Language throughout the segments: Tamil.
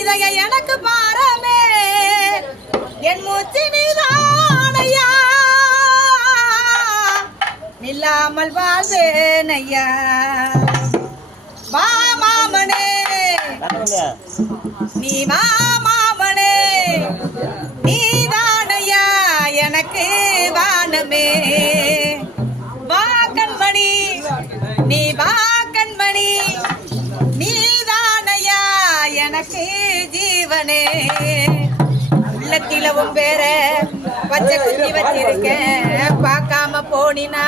இதய எனக்கு பாரமே என் மூச்சு நீதானையா நில்லாமல் வாழ்வேன் ஐயா மாமனே நீ மாமனே நீதானையா எனக்கு வானமே வா கண்மணி நீ வா கண்மணி நீதானையா எனக்கு ஜீவனே உள்ளத்திலவும் வேற பச்சை குத்தி வச்சிருக்கேன் பார்க்காம போனினா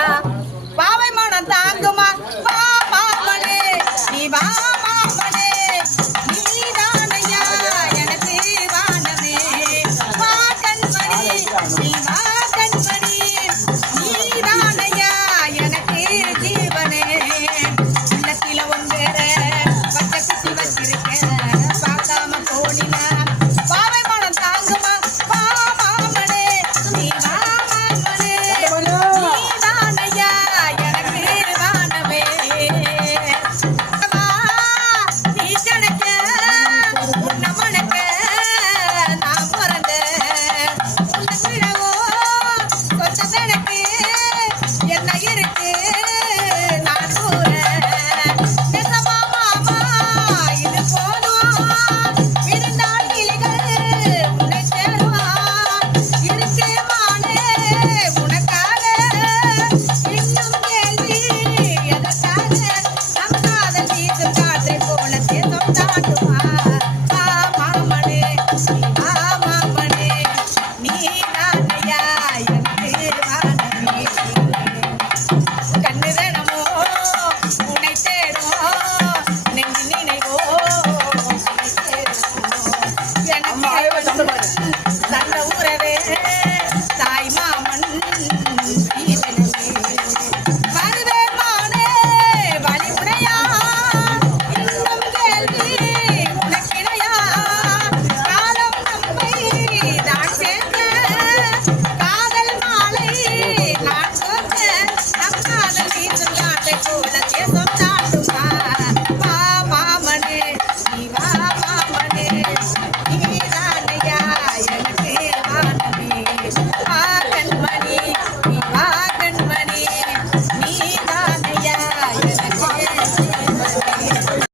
பாவை மனம் தாங்குமா